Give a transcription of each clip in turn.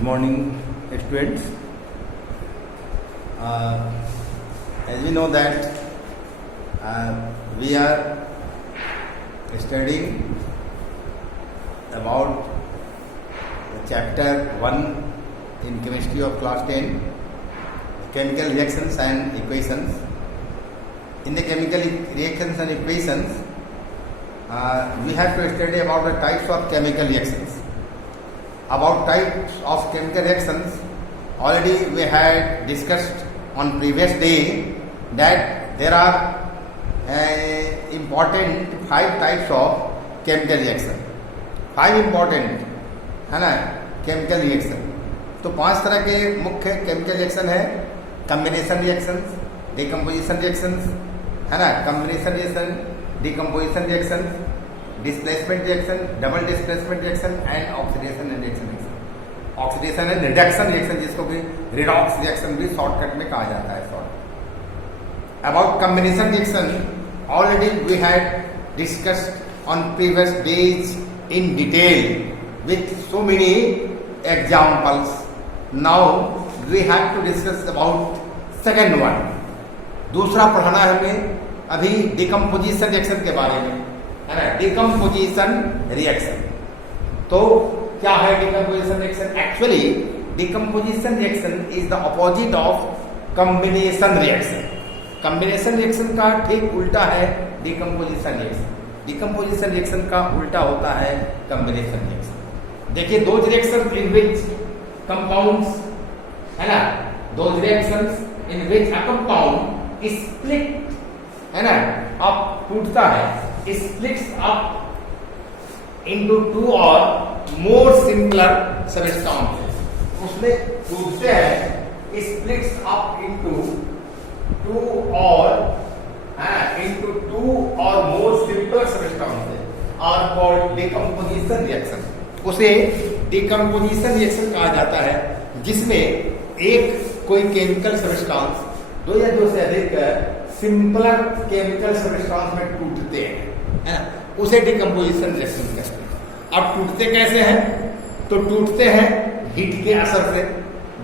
Good morning, students. As we know that we are studying about chapter 1 in chemistry of class 10, chemical reactions and equations. In the chemical reactions and equations, we have to study about the types of chemical reactions. About types of chemical reactions, already we had discussed on previous day that there are important 5 types of chemical reaction. 5 important है ना chemical reaction. तो 5 तरह के मुख्य chemical reaction है. combination reactions, decomposition reactions है ना, combination reaction, decomposition reactions, displacement reaction, double displacement reaction and oxidation and reaction. Oxidation and reduction reaction जिसको भी रिडॉक्स रिएक्शन भी शॉर्टकट में कहा जाता है. Short about combination reaction already we had discussed on previous days in detail with so many examples. Now we have to discuss about second one. दूसरा पढ़ना है हमें अभी डिकम्पोजिशन रिएक्शन के बारे में, है ना. डिकम्पोजिशन रिएक्शन तो क्या है decomposition reaction? Actually decomposition reaction is the opposite of combination reaction. Combination reaction का ठीक उल्टा है डिकम्पोजिशन रिएक्शन. डिकम्पोजिशन रिएक्शन का उल्टा होता है कॉम्बिनेशन रिएक्शन. देखिए those reaction in which compounds, है ना, those reactions in which a compound split, है ना, अप टूटता है, splits up into 2 or more simpler substances. उसमें टूटते हैं, splits up into 2 or more simpler substances are called decomposition reaction. उसे decomposition reaction कहा जाता है जिसमें एक कोई केमिकल सब्सटेंस 2 या 2 से अधिक सिंपलर केमिकल सब्सटेंस में टूटते हैं, है ना, उसे डिकम्पोजिशन रिएक्शन कहते हैं. अब टूटते कैसे हैं? तो टूटते हैं हीट के असर से,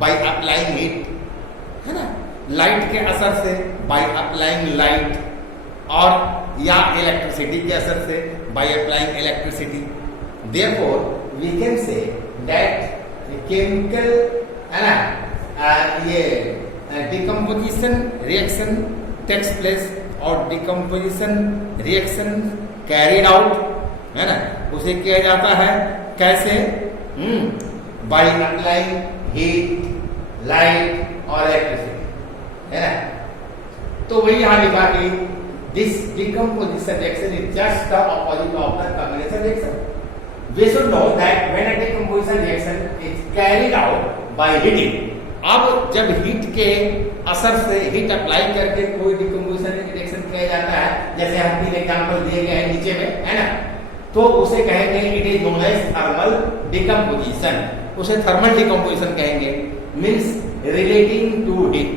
बाय अप्लाइंग हीट, है ना, लाइट के असर से, बाय अप्लाइंग लाइट, और या इलेक्ट्रिसिटी के असर से, by applying electricity. Therefore we can say that chemical, है ना, ये डिकम्पोजिशन रिएक्शन टेक्स प्लेस और डिकम्पोजिशन रिएक्शन कैरिड आउट, है ना, उसे किया जाता है कैसे? बाय अप्लाइंग हीट, लाइट और इलेक्ट्रिसिटी, है ना. तो वही यहां लिखा कि this decomposition reaction is just the opposite of the combination reaction. We should know that when a decomposition reaction is carried out by heating. अब जब हीट के असर से, हीट अप्लाई करके कोई डिकम्पोजिशन रिएक्शन किया जाता है, जैसे हम 3 एग्जांपल दिए गए हैं नीचे में, है ना, तो उसे कहेंगे it is known as thermal decomposition. उसे थर्मल डिकम्पोजिशन कहेंगे. मींस रिलेटिंग टू हीट,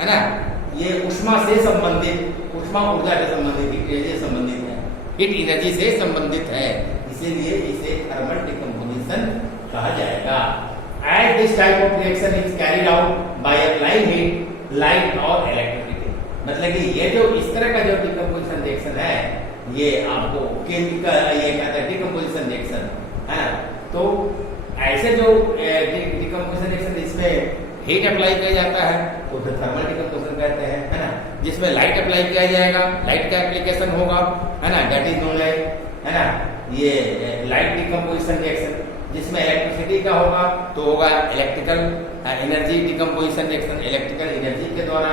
है ना, ये ऊष्मा से संबंधित, ऊष्मा ऊर्जा से संबंधित, हीट एनर्जी से संबंधित है, हीट एनर्जी से संबंधित है, इसीलिए इसे थर्मल डिकम्पोजिशन कहा जाएगा. As this type of reaction is carried out by applying heat, light और electricity. मतलब कि ये जो इस तरह का जो डिकम्पोजिशन रिएक्शन है, ये आपको केमिकल, ये कहते हैं डिकम्पोजिशन रिएक्शन, है ना. तो ऐसे जो डिकम्पोजिशन रिएक्शन इसमें हीट अप्लाई किया जाता है तो उसे थर्मल डिकम्पोजिशन कहते हैं, है ना. जिसमें लाइट अप्लाई किया जाएगा, लाइट का एप्लीकेशन होगा, है ना, दैट इज नोन एज, है ना, ये लाइट डिकम्पोजिशन रिएक्शन. जिसमें इलेक्ट्रिसिटी का होगा तो होगा electrical energy decomposition reaction. Electrical energy के द्वारा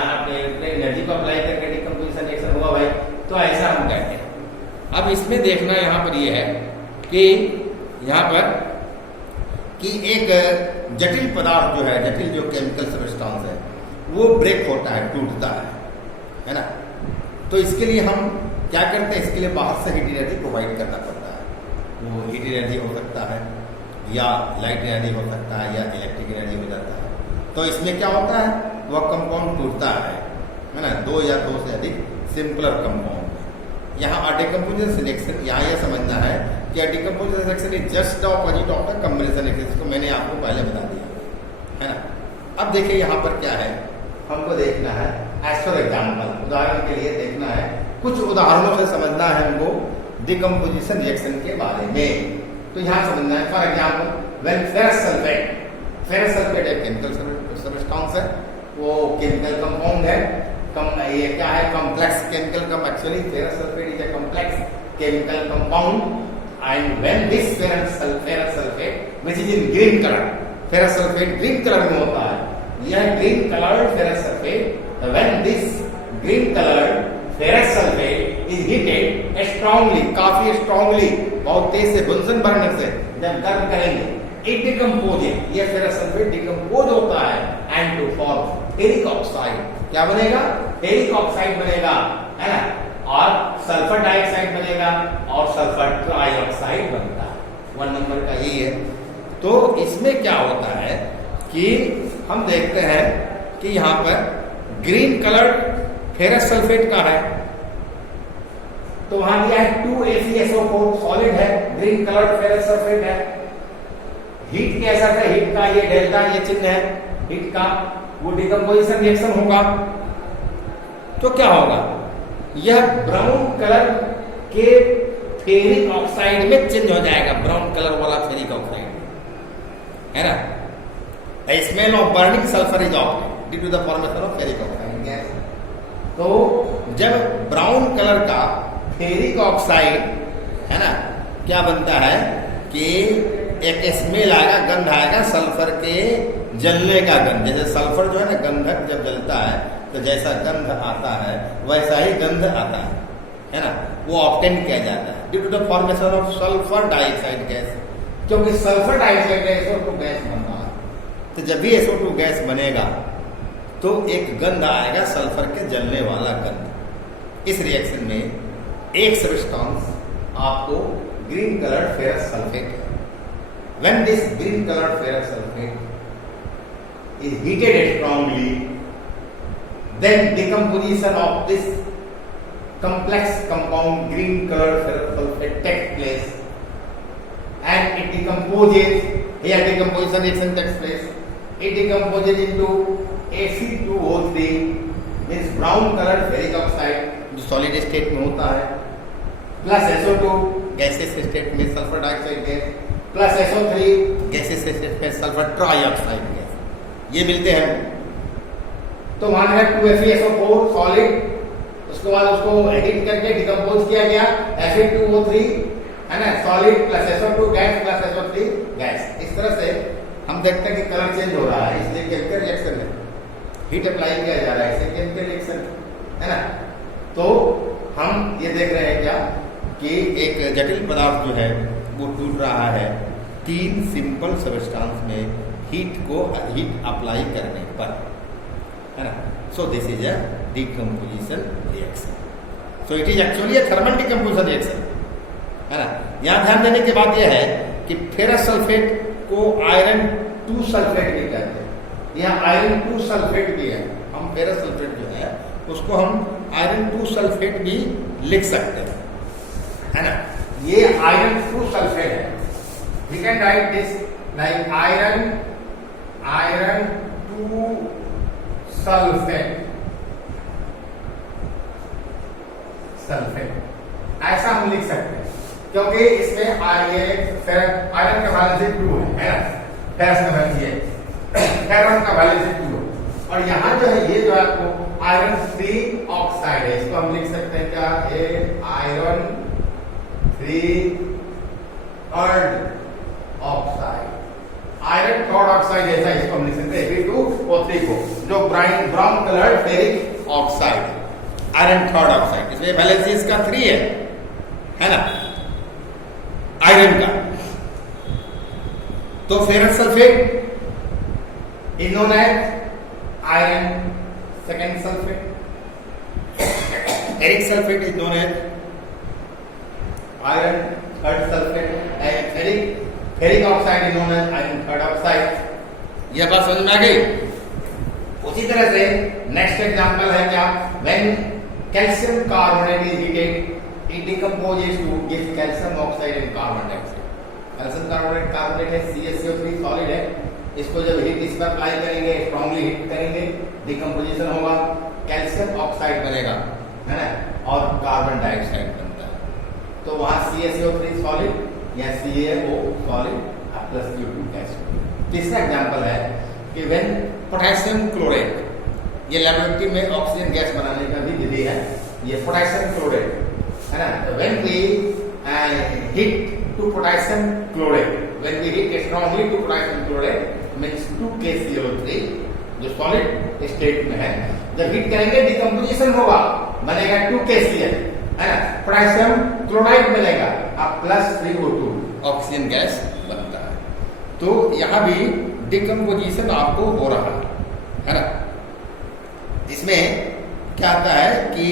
अपने एनर्जी को अप्लाई करके डिकम्पोजिशन रिएक्शन होगा भाई. तो ऐसा हम कहते हैं. अब इसमें देखना यहाँ पर ये है कि यहाँ पर कि एक जटिल पदार्थ जो है, जटिल जो केमिकल सब्सटेंस है, वो ब्रेक होता है, टूटता है ना. तो इसके लिए हम क्या करते हैं? इसके लिए बाहर से हीट एनर्जी प्रोवाइड करना पड़ता है. वो हीट एनर्जी हो सकता है या लाइट एनर्जी हो सकता है या इलेक्ट्रिक एनर्जी हो जाता है. तो इसमें क्या होता है? वह कंपाउंड टूटता है ना, 2 या 2 से अधिक सिंपलर कंपाउंड. यहाँ डिकम्पोजिशन रिएक्शन, यहाँ यह समझना है कि decomposition reaction is just the opposite of the combination reaction, इसको मैंने आपको पहले बता दिया है ना। अब देखिए यहाँ पर क्या है, हमको देखना है एज फॉर एग्जाम्पल, उदाहरण के लिए देखना है, कुछ उदाहरणों से समझना है हमको डिकम्पोजिशन रिएक्शन के बारे में। तो यहाँ समझना है, for example when ferrous sulphate एक केमिकल सब्सटेंस है, वो केमिकल कंपाउंड है, ये क्या है, complex chemical compound, actually ferrous sulphate is a complex chemical compound and when this ferrous sulphate which is in green colour, ferrous sulphate green colour में होता है, यह green coloured ferrous sulphate, when this green coloured ferrous sulphate is heated strongly, काफी strongly, बहुत तेज से बुंसन burner से जब गर्म करेंगे, इट डिकम्पोजेज, ये फेरस सल्फेट डिकम्पोज होता है and to form ferric oxide, क्या बनेगा, फेरिक ऑक्साइड बनेगा, है ना, और सल्फर डाइऑक्साइड बनेगा और सल्फर ट्राइऑक्साइड बनता है। 1 नंबर का यही है। तो इसमें क्या होता है कि हम देखते हैं कि यहाँ पर ग्रीन कलर फेरस सल्फेट का है, तो वहां दिया है 2FeSO4 सॉलिड है, ग्रीन कलर फेरस सल्फेट है, हीट के असर से हीट का ये डेल्टा, ये चिन्ह है हीट का, वो डिकम्पोजिशन रिएक्शन होगा, तो क्या होगा, यह ब्राउन कलर के फेरिक ऑक्साइड में चेंज हो जाएगा, ब्राउन कलर वाला फेरिक ऑक्साइड, है ना। The smell of burning sulphur is obtained due to the formation of ferric oxide gas. तो जब ब्राउन कलर का फेरिक ऑक्साइड, है ना, क्या बनता है कि एक स्मेल आएगा, गंध आएगा सल्फर के जलने का गंध, जैसे सल्फर जो है ना गंधक जब जलता है तो जैसा गंध आता है वैसा ही गंध आता है ना, वो ऑब्टेन किया जाता है due to the formation of sulphur dioxide gas, क्योंकि सल्फर डाइऑक्साइड SO2 गैस बनता है, तो जब भी SO2 गैस बनेगा तो एक गंध आएगा सल्फर के जलने वाला गंध। इस रिएक्शन में एक सब्सटेंस आपको ग्रीन कलर फेरस सल्फेट है, when this green colored ferrous sulfate is heated strongly, then decomposition of this complex compound green colored ferrous sulfate takes place and it decomposes, here decomposition reaction takes place, it decomposes into Fe2O3 means brown colored ferric oxide जो solid state में होता है, plus SO2 gaseous state में sulphur dioxide gas, plus SO3 gases से sulphur trioxide gas, ये मिलते हैं। तो मान है 2FeSO4 सॉलिड, उसके बाद उसको हीट करके डिकम्पोज किया गया Fe2O3, है ना, solid plus SO2 gas plus SO3 gas. इस तरह से हम देखते हैं कि कलर चेंज हो रहा है, इसलिए केमिकल रिएक्शन है, हीट अप्लाई किया जा रहा है, इसलिए केमिकल रिएक्शन है ना। तो हम ये देख रहे हैं क्या कि एक जटिल पदार्थ जो है वो टूट रहा है 3 सिंपल सब्सटेंस में हीट अप्लाई करने पर, है ना। So this is a decomposition reaction, so it is actually a thermal decomposition reaction, है ना। यहाँ ध्यान देने की बात यह है कि फेरस सल्फेट को आयरन 2 सल्फेट भी कहते हैं, यहाँ आयरन 2 सल्फेट भी है, हम फेरस सल्फेट जो है उसको हम आयरन 2 सल्फेट भी लिख सकते हैं, है ना। ये आयरन 2 सल्फेट है, we can write this like iron 2 sulphate, ऐसा हम लिख सकते हैं, क्योंकि इसमें आयरन का वैलेंसी 2 है ना, फेरस का वैलेंसी है, फेरस का वैलेंसी 2 है, और यहाँ जो है ये जो है आपको आयरन 3 ऑक्साइड है, इसको हम लिख सकते हैं क्या, iron 3 oxide, iron third oxide जैसा इसको हम लिख सकते हैं Fe2O3 को, जो brown colour ferric oxide, iron third oxide, इसमें वैलेंसी इसका 3 है ना, आयरन का। तो ferrous sulphate is known as iron second sulphate, ferric sulphate is known as iron third sulphate and ferric oxide is known as iron third oxide. यह बात समझ में आ गई। उसी तरह से नेक्स्ट एग्जांपल है क्या, when calcium carbonate is heated it decomposes to give calcium oxide and carbon dioxide. Calcium carbonate है, CaCO3 सॉलिड है। इसको जब हीट इस पर अप्लाई करेंगे, स्ट्रांगली हीट करेंगे, डिकम्पोजिशन होगा, कैल्शियम ऑक्साइड बनेगा, है ना, और कार्बन डाइऑक्साइड बनता है। तो वहां CaCO3 सॉलिड या CaO solid plus Q2 gas. तीसरा एग्जांपल है कि व्हेन पोटेशियम क्लोराइड, ये लेबोरेटरी में ऑक्सीजन गैस बनाने का भी विधि है, ये पोटेशियम क्लोराइड है ना। तो when we heat to potassium chloride, when we heat strongly to potassium chloride means 2KCl3 जो सॉलिड स्टेट में है, जब हीट करेंगे डिकम्पोजिशन होगा, बनेगा 2KCl, है ना, पोटेशियम क्लोराइड बनेगा, अब प्लस 3O2 ऑक्सीजन गैस बनता है। तो यहां भी डिकम्पोजिशन आपको हो रहा है ना। इसमें क्या आता है कि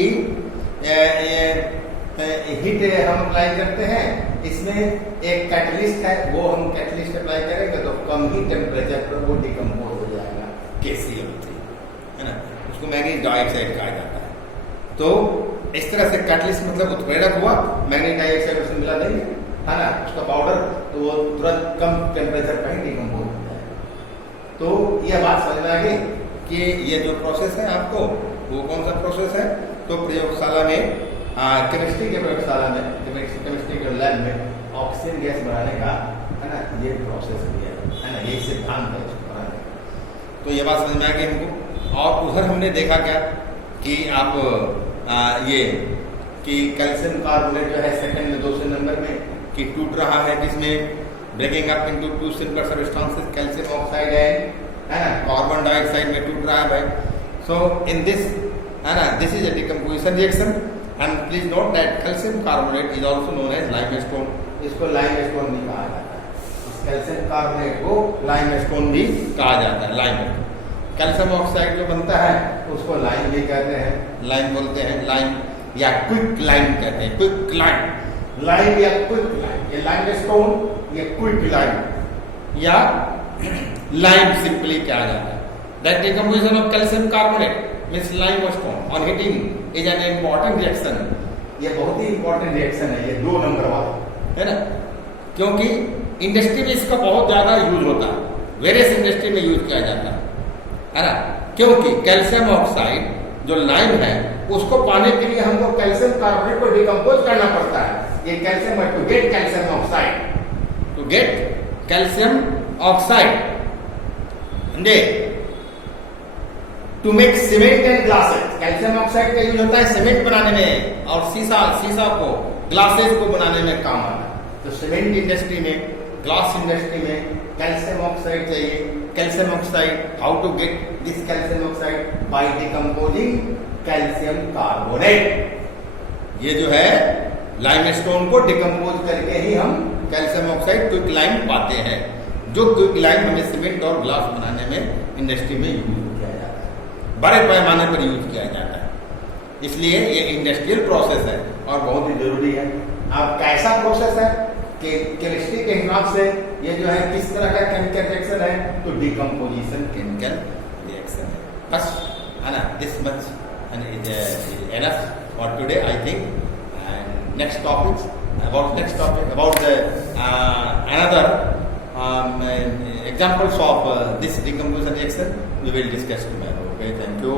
हीट हम अप्लाई करते हैं, इसमें एक कैटलिस्ट है, वो हम कैटलिस्ट अप्लाई करेंगे तो कम ही टेम्परेचर पर वो डिकम्पोज हो जाएगा KCl3, है ना, उसको मैग्नीज डाइऑक्साइड कहा जाता है। तो इस तरह से कैटलिस्ट मतलब उत्प्रेरक हुआ, मैग्नीज डाइऑक्साइड उसमें मिला देंगे, है ना, उसका पाउडर, तो वो तुरंत कम टेम्परेचर पर ही डिकम्पोज हो जाएगा। तो यह बात समझ में आ गई कि ये जो प्रोसेस है आपको, वो कौन सा प्रोसेस है। तो प्रयोगशाला में, केमिस्ट्री के प्रयोगशाला में, केमिस्ट्री के लैब में ऑक्सीजन गैस बनाने का, है ना, ये प्रोसेस भी है ना, ये सिद्धांत है बनाने का। तो ये बात समझ में आ गई हमको। और उधर हमने देखा क्या कि आप ये कि कैल्शियम कार्बोनेट जो है सेकंड में 200 नंबर में कि टूट रहा है, जिसमें breaking up into 2 simple substances, calcium oxide है ना, कार्बन डाइऑक्साइड में टूट रहा है भाई। सो इन दिस, है ना, this is a decomposition reaction and please note that calcium carbonate is also known as limestone. इसको लाइमस्टोन भी कहा जाता है, इस कैल्शियम कार्बोनेट को लाइमस्टोन भी कहा जाता है। लाइम कैल्शियम ऑक्साइड जो बनता है उसको लाइम भी कहते हैं, लाइम बोलते हैं, लाइम या क्विक लाइम कहते हैं, क्विक लाइम, लाइम या क्विक लाइम, ये लाइमस्टोन, ये क्विक लाइम या लाइम सिंपली कहा जाता है। That decomposition of calcium carbonate means limestone on heating is an important reaction. ये बहुत ही इंपॉर्टेंट रिएक्शन है, ये 2 नंबर वाला, है ना, क्योंकि इंडस्ट्री में इसका बहुत ज्यादा यूज होता है, वेरियस इंडस्ट्री में यूज किया जाता है ना, क्योंकि कैल्शियम ऑक्साइड जो लाइम है उसको पाने के लिए हमको कैल्शियम कार्बोनेट को डिकम्पोज करना पड़ता है। ये calcium, to get calcium oxide, to get calcium oxide to make cement and glasses. Calcium oxide का यूज होता है सीमेंट बनाने में और शीशा को, ग्लासेस को बनाने में काम आता है। तो सीमेंट इंडस्ट्री में, ग्लास इंडस्ट्री में कैल्शियम ऑक्साइड चाहिए। Calcium oxide, how to get this calcium oxide? By decomposing calcium carbonate. ये जो है लाइमस्टोन को डिकम्पोज करके ही हम कैल्शियम ऑक्साइड क्विक लाइम पाते हैं, जो क्विक लाइम हमें सीमेंट और ग्लास बनाने में इंडस्ट्री में यूज किया जाता है, बड़े पैमाने पर यूज किया जाता है। इसलिए ये इंडस्ट्रियल प्रोसेस है और बहुत ही जरूरी है। अब कैसा प्रोसेस है कि केमिस्ट्री के हिसाब से ये जो है किस तरह का केमिकल रिएक्शन है, तो डिकम्पोजिशन केमिकल रिएक्शन है। बस, है ना, this much enough for today, I think. And next topic about the another examples of this decomposition reaction we will discuss tomorrow. Okay, thank you.